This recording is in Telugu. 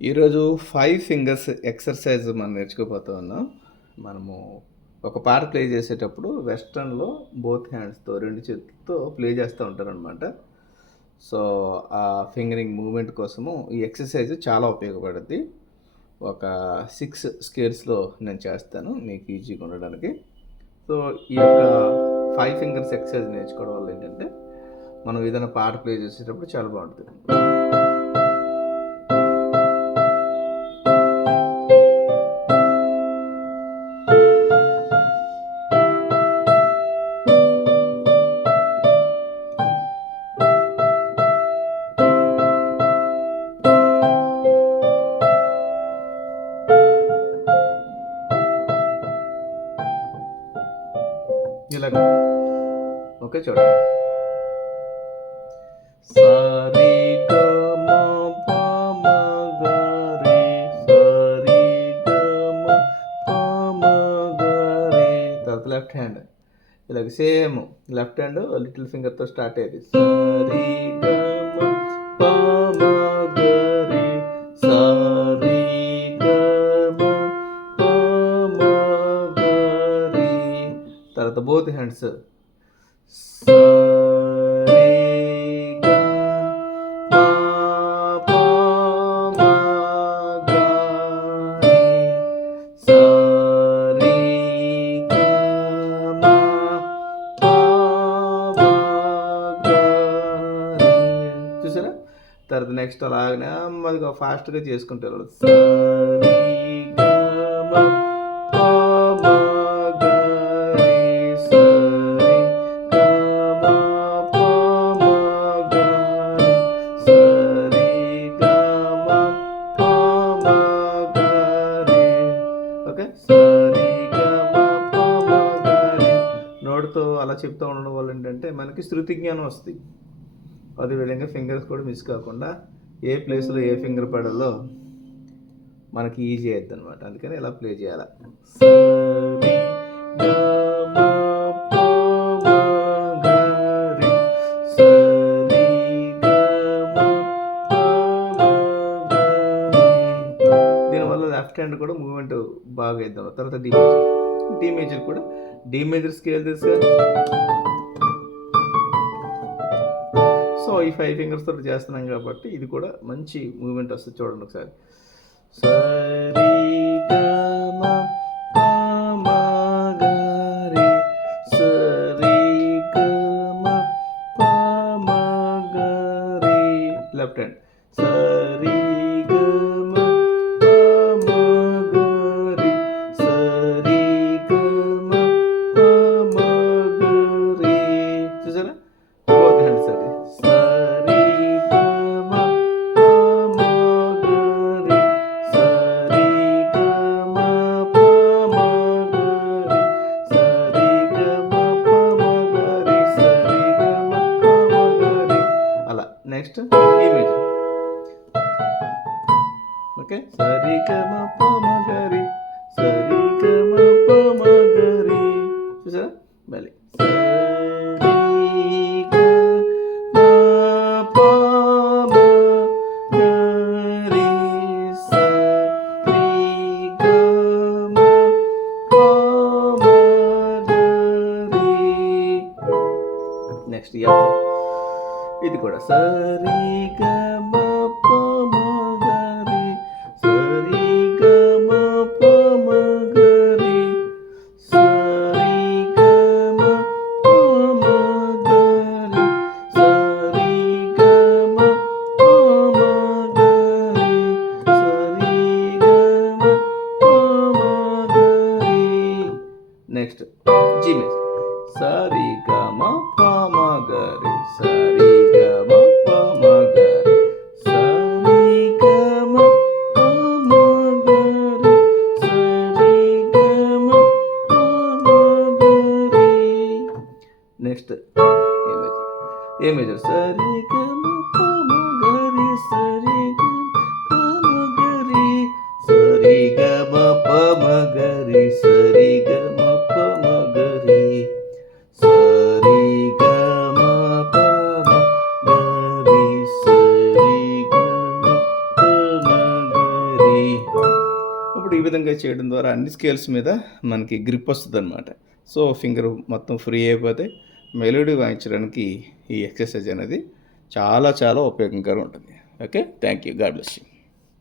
ఈరోజు ఫైవ్ ఫింగర్స్ ఎక్సర్సైజ్ మనం నేర్చుకోపోతా ఉన్నాం. మనము ఒక పాట ప్లే చేసేటప్పుడు వెస్ట్రన్లో బోత్ హ్యాండ్స్తో రెండు చేతులతో ప్లే చేస్తూ ఉంటారనమాట సో ఆ ఫింగరింగ్ మూమెంట్ కోసము ఈ ఎక్సర్సైజ్ చాలా ఉపయోగపడుద్ది. ఒక సిక్స్ స్కేర్స్లో నేను చేస్తాను మీకు ఈజీగా ఉండడానికి. సో ఈ యొక్క ఫైవ్ ఫింగర్స్ ఎక్సర్సైజ్ నేర్చుకోవడం వల్ల ఏంటంటే మనం ఏదైనా పాట ప్లే చేసేటప్పుడు చాలా బాగుంటుంది. ఇలాగ. ఓకే చూడండి. సరి లెఫ్ట్ హ్యాండ్ ఇలాగ సేమ్ లెఫ్ట్ హ్యాండ్ లిటిల్ ఫింగర్తో స్టార్ట్ అయ్యేది. సరిగా తర్వాత బోత్ హ్యాండ్స్ చూసారా? తర్వాత నెక్స్ట్ అలాగనే నెమ్మదిగా ఫాస్ట్గా చేసుకుంటారు అలా చెప్తూ ఉండడం వల్ల ఏంటంటే మనకి శృతి జ్ఞానం వస్తుంది. అదేవిధంగా ఫింగర్స్ కూడా మిస్ కాకుండా ఏ ప్లేస్లో ఏ ఫింగర్ పడాలో మనకి ఈజీ అవుతుంది అనమాట అందుకని ఇలా ప్లే చేయాలి. దీనివల్ల లెఫ్ట్ హ్యాండ్ కూడా మూమెంట్ బాగా అవుతాం తర్వాత డి డి మేజర్ కూడా. డి మేజర్ స్కేల్ తెలుసు సో ఈ ఫైవ్ ఫింగర్స్ తోటి చేస్తున్నాం కాబట్టి ఇది కూడా మంచి మూమెంట్ వస్తుంది చూడండి ఒకసారి. సరే లెఫ్ట్ హ్యాండ్ సరే నెక్స్ట్ ఈ మేజర్ ఓకే. సరి గమ పమ గరి సరి గమ పమ గరి చూసారా మళ్ళీ ఇది కూడా సరి గమ next. A major A major సరి గమ పమ గరి సరి గమ పమ గరి సరి గమ పమ గరి సరి గమ పమ గరి సరి గమ పమ గరి సరి గమ పమ ఈ విధంగా చేయడం ద్వారా అన్ని స్కేల్స్ మీద మనకి గ్రిప్ వస్తుంది అనమాట సో ఫింగర్ మొత్తం ఫ్రీ అయిపోతే మెలోడీ వాయించడానికి ఈ ఎక్సర్సైజ్ అనేది చాలా చాలా ఉపయోగకరంగా ఉంటుంది. Okay? Thank you. God bless you.